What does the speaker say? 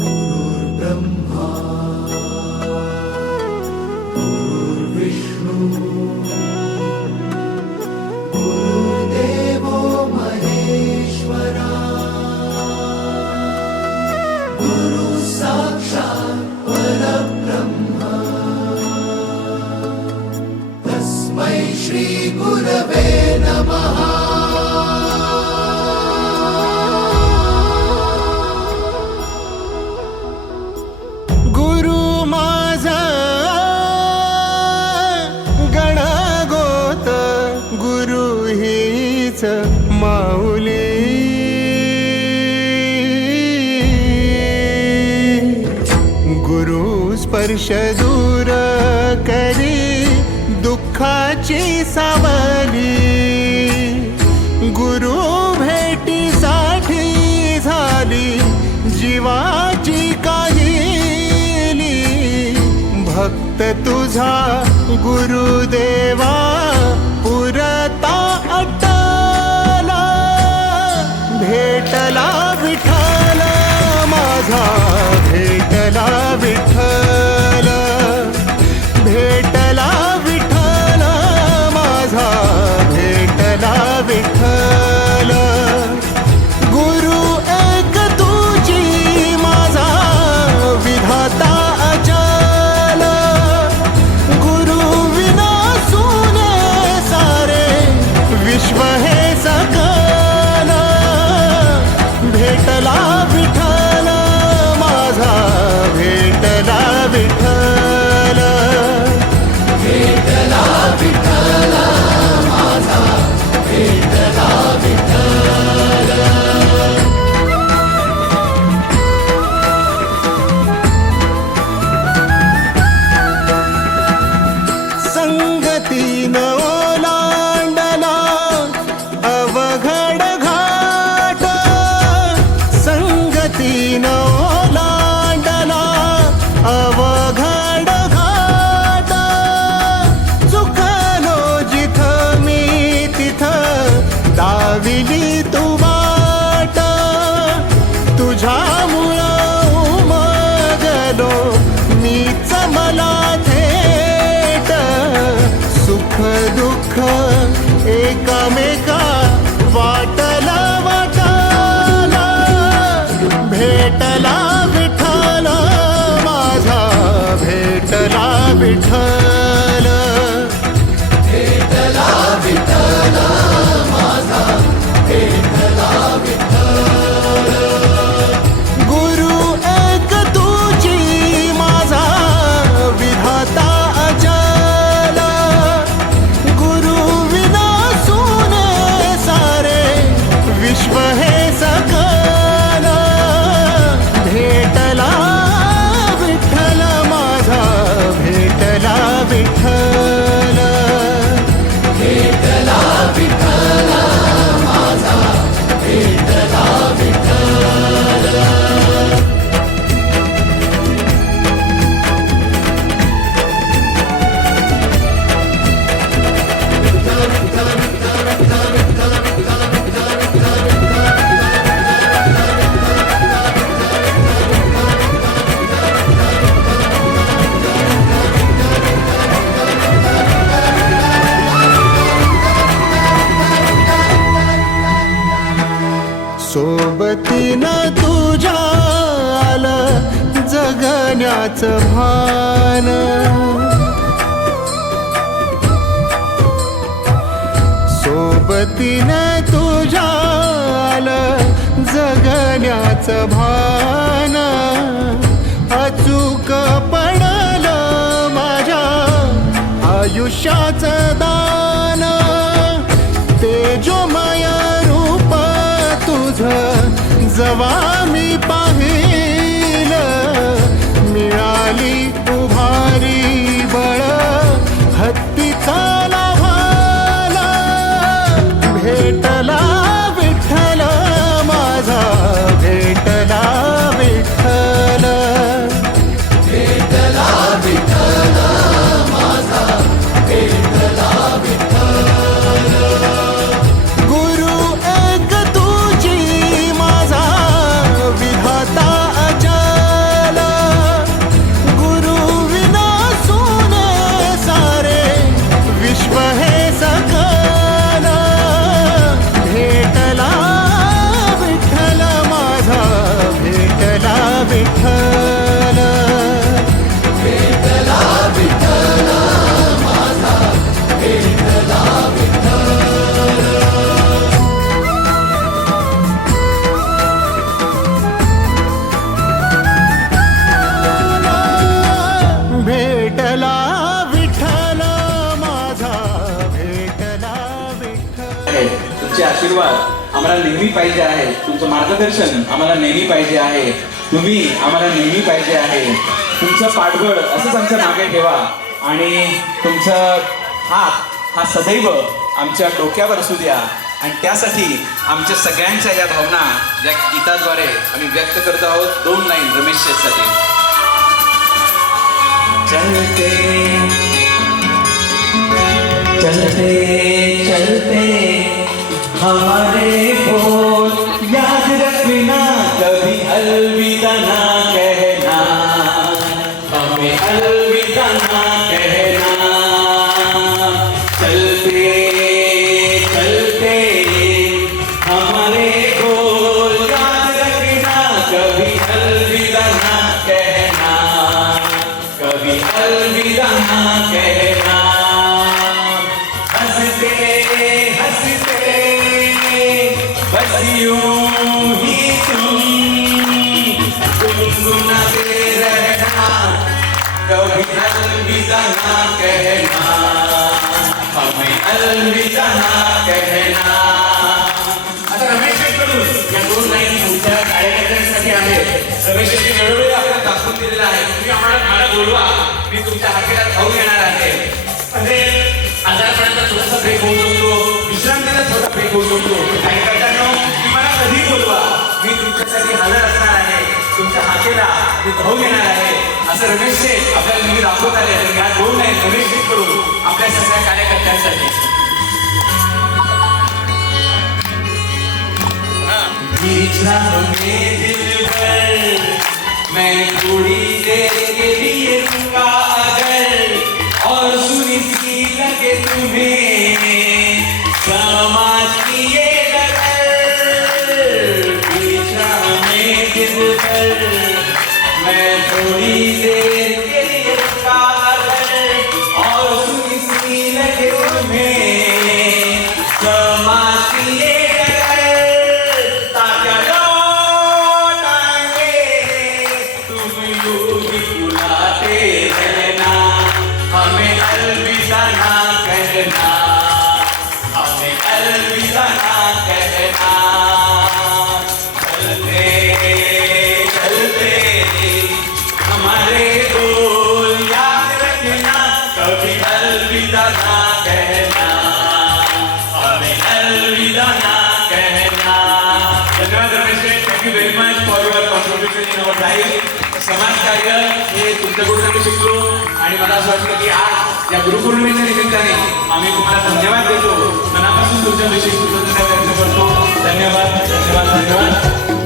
गुरुर्ब्रह्मा गुरुर्विष्णू गुरुर्देवो महेश्वरा गुरु साक्षात् परब्रह्म तस्मै श्री गुरवे नमः। माऊली गुरु स्पर्श दूर करी दुःखाची सावली, गुरु भेटीसाठी झाली जीवाची काहिली। भक्त तुझा गुरुदेवा पुरता अटला, भेटला विठ्ठल माझा, भेटला विठ्ठल, भेटला विठ्ठल माझा, भेटला विठ्ठल। गुरु एक तुझी माझा विधाता अचल, गुरु विना सुने सारे विश्व हे सकल। भेटला विठ्ठल माझा, भेटला विठ्ठल, भेटला विठ्ठल माझा, भेटला विठ्ठल। संगतीन ओलांडला अवघड घाट, संगतीन ओलांडला अवघड घाट। चुकलो जिथं मी तिथं दाविली तू वाट, तुझ्यामुळं उमगलो मीच मला थेट। सुख दुःख एकामेका वाटला वाटाला, भेटला विठ्ठल माझा, भेटला विठ्ठल, भेटला विठ्ठल माझा, भेटला विठ्ठल। गुरु एक तुझी माझा विधाता अचल, गुरु विना सुने सारे विश्व हे सकल। भेटला विठ्ठल माझा, भेटला विठ्ठल, भेटला विठ्ठल माझा, भेटला विठ्ठल। सोबतीनं तुझ्या आलं जगण्याचं भान, सोबतीनं तुझ्या आलं जगण्याचं भान। अचूक पडलं माझ्या आयुष्याचं दान, तेजोमय रूप तुझं जवा मी पाहिलं, मिळाली उभारी बळ हत्तीचा लाभाला। भेटला विठ्ठल माझा, भेटला विठ्ठल, भेटला विठ्ठल माझा, भेटला विठ्ठल। गुरु एक तू आशीर्वाद आम्हाला नेहमी पाहिजे आहे. तुमचं मार्गदर्शन आम्हाला नेहमी पाहिजे आहे. तुम्ही आम्हाला नेहमी पाहिजे आहे. तुमचं पाठबळ असंच आमच्या मागे ठेवा आणि तुमचं हात हा सदैव आमच्या डोक्यावर असू द्या. आणि त्यासाठी आमच्या सगळ्यांच्या या भावना या गीताद्वारे आम्ही व्यक्त करत आहोत. 2 लाईन रमेश शेठसाठी. चलते चलते चलते हमारे बोल याद रखना, कभी अलविदा ना कहना, हमें अलविदा ना कहना. चलते चलते हमारे बोल याद रखना, कभी अलविदा ना कहना, कभी अलविदा ना कहना. हंसते हंसते बस यूं ही तुम गुनगुनाते रहना, कभी अलविदा ना कहना, हमें अलविदा ना कहना. आता रमेश शेठकडून या 2 लाईन तुमच्या कार्यकर्त्यांसाठी आहेत. रमेश शेट्टी वेळोवेळी आपल्याला दाखवून दिलेला आहे. तुम्ही मला बोलवा, मी तुमच्या हाकेला खाऊ येणार आहे. म्हणजे आजारपणाचा थोडासा ब्रेक होऊ शकतो, विश्रांतीचा थोडा ब्रेक होऊ शकतो. कार्यकर्त्यांनो, तुम्ही मला कधी बोलवा, मी तुमच्यासाठी हजर असणार आहे. तुमच्या हाकेला मी धावून येणार आहे. असं रमेश शेठ आपल्याला नेहमी दाखवत आले. या 2 लाईन रमेश शेठकडून आपल्या सगळ्या कार्यकर्त्यांसाठी. बीच में दिल भर मैं थोड़ी देर के लिए रुका अगर, और सुनी सी लगे तुम्हें समाज की ये डगर. बीच में दिल भर मैं थोड़ी देर के लिए रुका अगर, और सुनी सी लगे तुम्हें समाज की ये हमें अलविदा ना कहना, हमें अलविदा ना कहना. चलते चलते हमारे बोल याद रखना, कभी अलविदा ना कहना, हमें अलविदा ना कहना. धन्यवाद Ramesh Sheth. Thank you very much for your contribution in our life. समाज कार्य हे तुमच्याकडून आम्ही शिकलो आणि मला असं वाटतं की आज या गुरुपौर्णिमेच्या निमित्ताने आम्ही तुम्हाला धन्यवाद देतो. मनापासून तुमच्या विषयी कृतज्ञता व्यक्त करतो. धन्यवाद धन्यवाद धन्यवाद.